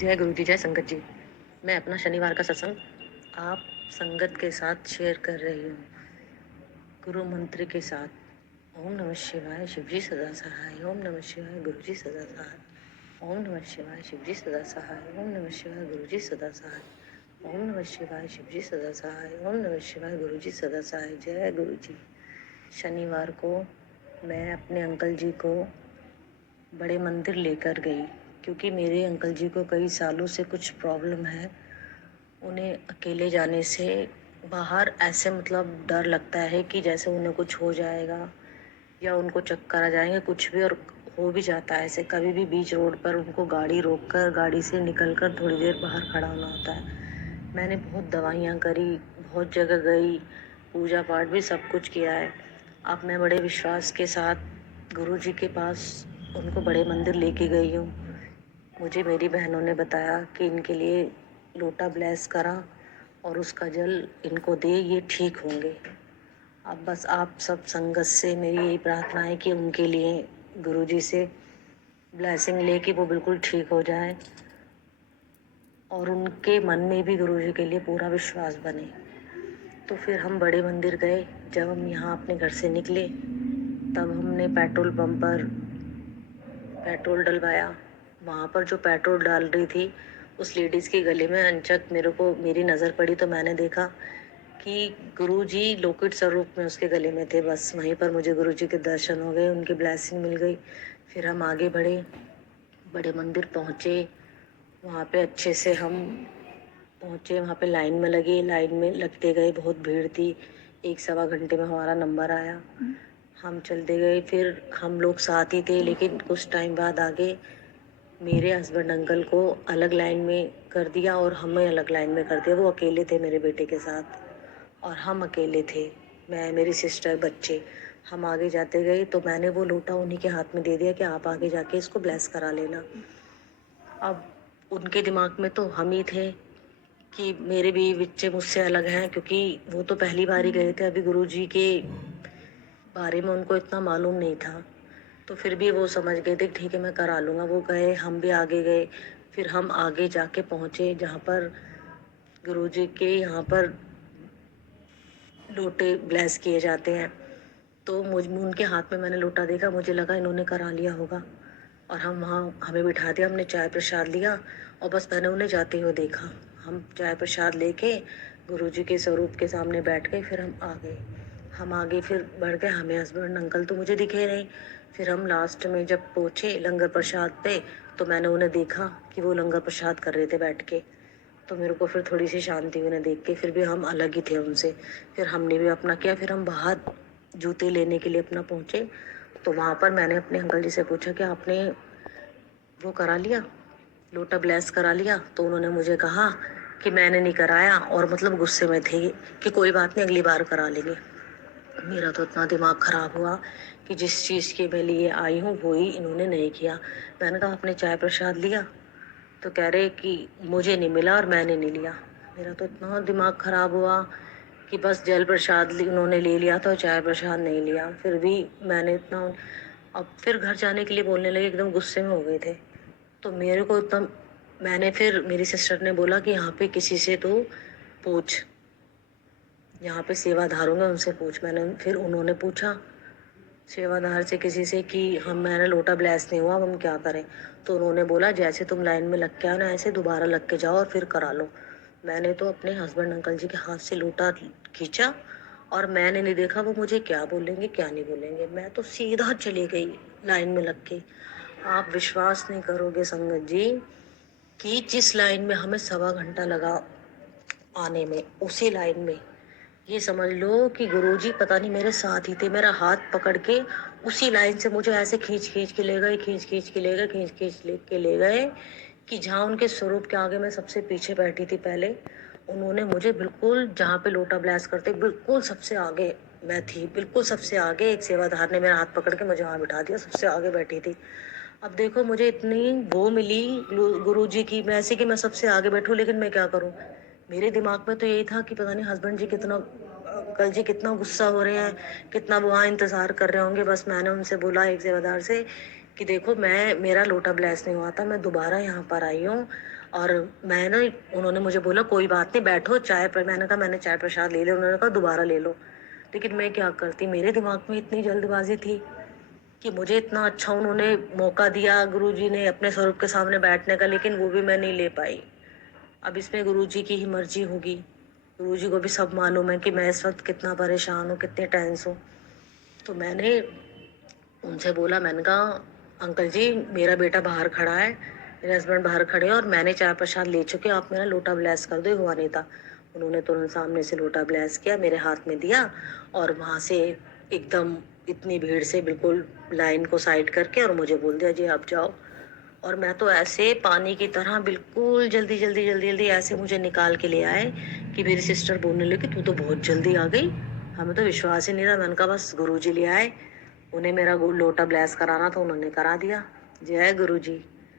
जय गुरु जी, जय संगत जी। मैं अपना शनिवार का सत्संग आप संगत के साथ शेयर कर रही हूँ, गुरु मंत्र के साथ। ओम नमः शिवाय, शिव जी सदा सहाय। ओम नमः शिवाय, गुरु जी सदा सहाय। ओम नमः शिवाय, शिव जी सदा सहाय। ओम नमः शिवाय, गुरु जी सदा सहाय। ओम नमः शिवाय, शिव जी सदा सहाय। ओम नमः शिवाय, गुरु जी सदा सहाय। जय गुरु जी। शनिवार को मैं अपने अंकल जी को बड़े मंदिर लेकर गई, क्योंकि मेरे अंकल जी को कई सालों से कुछ प्रॉब्लम है। उन्हें अकेले जाने से बाहर ऐसे मतलब डर लगता है कि जैसे उन्हें कुछ हो जाएगा या उनको चक्कर आ जाएंगे, कुछ भी। और हो भी जाता है ऐसे। कभी भी बीच रोड पर उनको गाड़ी रोककर गाड़ी से निकलकर थोड़ी देर बाहर खड़ा होना होता है। मैंने बहुत दवाइयाँ करी, बहुत जगह गई, पूजा पाठ भी सब कुछ किया है। अब मैं बड़े विश्वास के साथ गुरु जी के पास उनको बड़े मंदिर लेके गई हूँ। मुझे मेरी बहनों ने बताया कि इनके लिए लोटा ब्लेस करा और उसका जल इनको दे, ये ठीक होंगे। अब बस आप सब संगत से मेरी यही प्रार्थना है कि उनके लिए गुरुजी से ब्लेसिंग ले कि वो बिल्कुल ठीक हो जाए और उनके मन में भी गुरुजी के लिए पूरा विश्वास बने। तो फिर हम बड़े मंदिर गए। जब हम यहाँ अपने घर से निकले तब हमने पेट्रोल पंप पर पेट्रोल डलवाया। वहाँ पर जो पेट्रोल डाल रही थी उस लेडीज के गले में अनचक मेरी नज़र पड़ी, तो मैंने देखा कि गुरुजी लोकित स्वरूप में उसके गले में थे। बस वहीं पर मुझे गुरुजी के दर्शन हो गए, उनकी ब्लेसिंग मिल गई। फिर हम आगे बढ़े, बड़े मंदिर पहुँचे। वहाँ पे अच्छे से हम पहुँचे, वहाँ पे लाइन में लगे, लाइन में लगते गए, बहुत भीड़ थी। 1 सवा घंटे में हमारा नंबर आया। हम चलते गए। फिर हम लोग साथ ही थे, लेकिन कुछ टाइम बाद आगे मेरे हस्बैंड अंकल को अलग लाइन में कर दिया और हमें अलग लाइन में कर दिया। वो अकेले थे मेरे बेटे के साथ और हम अकेले थे, मैं, मेरी सिस्टर, बच्चे। हम आगे जाते गए तो मैंने वो लोटा उन्हीं के हाथ में दे दिया कि आप आगे जाके इसको ब्लेस करा लेना। अब उनके दिमाग में तो हम ही थे कि मेरे भी बच्चे मुझसे अलग हैं, क्योंकि वो तो पहली बार ही गए थे। अभी गुरुजी के बारे में उनको इतना मालूम नहीं था। तो फिर भी वो समझ गए थे ठीक है मैं करा लूँगा। वो गए, हम भी आगे गए। फिर हम आगे जाके पहुँचे जहाँ पर गुरुजी के यहाँ पर लोटे ब्लेस किए जाते हैं। तो उनके हाथ में मैंने लोटा देखा, मुझे लगा इन्होंने करा लिया होगा। और हम वहाँ हमें बिठा दिया, हमने चाय प्रसाद लिया और बस मैंने उन्हें जाते हुए देखा। हम चाय प्रसाद लेके गुरुजी के स्वरूप के सामने बैठ गए। फिर हम आ गए। हम आगे फिर बढ़ गए। हमें हस्बैंड अंकल तो मुझे दिखे नहीं। फिर हम लास्ट में जब पहुँचे लंगर प्रसाद पे, तो मैंने उन्हें देखा कि वो लंगर प्रसाद कर रहे थे बैठ के। तो मेरे को फिर थोड़ी सी शांति उन्हें देख के। फिर भी हम अलग ही थे उनसे। फिर हमने भी अपना किया। फिर हम बाहर जूते लेने के लिए अपना पहुँचे। तो वहाँ पर मैंने अपने अंकल जी से पूछा कि आपने वो करा लिया, लोटा ब्लेस करा लिया? तो उन्होंने मुझे कहा कि मैंने नहीं कराया, और मतलब गुस्से में थे कि कोई बात नहीं, अगली बार करा लेंगे। मेरा तो इतना दिमाग खराब हुआ कि जिस चीज़ के मैं लिए आई हूँ वो ही इन्होंने नहीं किया। मैंने कहा आपने चाय प्रसाद लिया? तो कह रहे कि मुझे नहीं मिला और मैंने नहीं लिया। मेरा तो इतना दिमाग खराब हुआ कि बस जल प्रसाद उन्होंने ले लिया था, चाय प्रसाद नहीं लिया। फिर भी मैंने इतना, अब फिर घर जाने के लिए बोलने लगे, एकदम गुस्से में हो गए थे। तो मेरे को एकदम, मैंने फिर, मेरी सिस्टर ने बोला कि यहाँ पे किसी से तो पूछ, यहाँ पे सेवादार होंगे उनसे पूछ। मैंने फिर, उन्होंने पूछा सेवादार से किसी से कि मैंने लोटा ब्लेस नहीं हुआ, अब हम क्या करें? तो उन्होंने बोला जैसे तुम लाइन में लग के आओ ना, ऐसे दोबारा लग के जाओ और फिर करा लो। मैंने तो अपने हस्बैंड अंकल जी के हाथ से लोटा खींचा और मैंने नहीं देखा वो मुझे क्या बोलेंगे क्या नहीं बोलेंगे। मैं तो सीधा चली गई लाइन में लग के। आप विश्वास नहीं करोगे संगत जी कि जिस लाइन में हमें 1.25 घंटा लगा आने में, उसी लाइन में ये समझ लो कि गुरुजी पता नहीं मेरे साथ ही थे। मेरा हाथ पकड़ के उसी लाइन से मुझे ऐसे खींच खींच के ले गए, खींच खींच के ले गए, खींच खींच के ले गए कि जहाँ उनके स्वरूप के आगे मैं सबसे पीछे बैठी थी पहले, उन्होंने मुझे बिल्कुल जहाँ पे लोटा ब्लेस करते बिल्कुल सबसे आगे मैं थी, बिल्कुल सबसे आगे। एक सेवादार ने मेरा हाथ पकड़ के मुझे वहाँ बिठा दिया, सबसे आगे बैठी थी। अब देखो मुझे इतनी वो मिली गुरुजी की, मैं ऐसे कि मैं सबसे आगे बैठूं, लेकिन मैं क्या करूं? मेरे दिमाग में तो यही था कि पता नहीं हस्बैंड जी कितना, अंकल जी कितना गुस्सा हो रहे हैं, कितना वो वहाँ इंतजार कर रहे होंगे। बस मैंने उनसे बोला, एक सेवादार से, कि देखो मैं मेरा लोटा ब्लेस नहीं हुआ था, मैं दोबारा यहाँ पर आई हूँ और मैं ना उन्होंने मुझे बोला कोई बात नहीं बैठो चाय पर, मैंने कहा मैंने चाय प्रसाद ले लिया, उन्होंने कहा दोबारा ले लो। लेकिन मैं क्या करती, मेरे दिमाग में इतनी जल्दबाजी थी कि मुझे इतना अच्छा उन्होंने मौका दिया गुरुजी ने अपने स्वरूप के सामने बैठने का, लेकिन वो भी मैं नहीं ले पाई। अब इसमें गुरुजी की ही मर्जी होगी। गुरुजी को भी सब मालूम है कि मैं इस वक्त कितना परेशान हूँ, कितनी टेंस हूँ। तो मैंने उनसे बोला, मैंने कहा अंकल जी मेरा बेटा बाहर खड़ा है, मेरे हस्बैंड बाहर खड़े हैं और मैंने चाय प्रसाद ले चुके, आप मेरा लोटा ब्लेस कर दो, हुआ नहीं था। उन्होंने तुरंत सामने से लोटा ब्लेस किया, मेरे हाथ में दिया और वहाँ से एकदम इतनी भीड़ से बिल्कुल लाइन को साइड करके और मुझे बोल दिया जी आप जाओ। और मैं तो ऐसे पानी की तरह बिल्कुल जल्दी जल्दी जल्दी जल्दी ऐसे मुझे निकाल के ले आए कि मेरी सिस्टर बोलने लगी तू तो बहुत जल्दी आ गई, हमें तो विश्वास ही नहीं रहा। मैंने कहा बस गुरुजी ले आए, उन्हें मेरा लोटा ब्लेस कराना था, उन्होंने करा दिया। जय गुरुजी।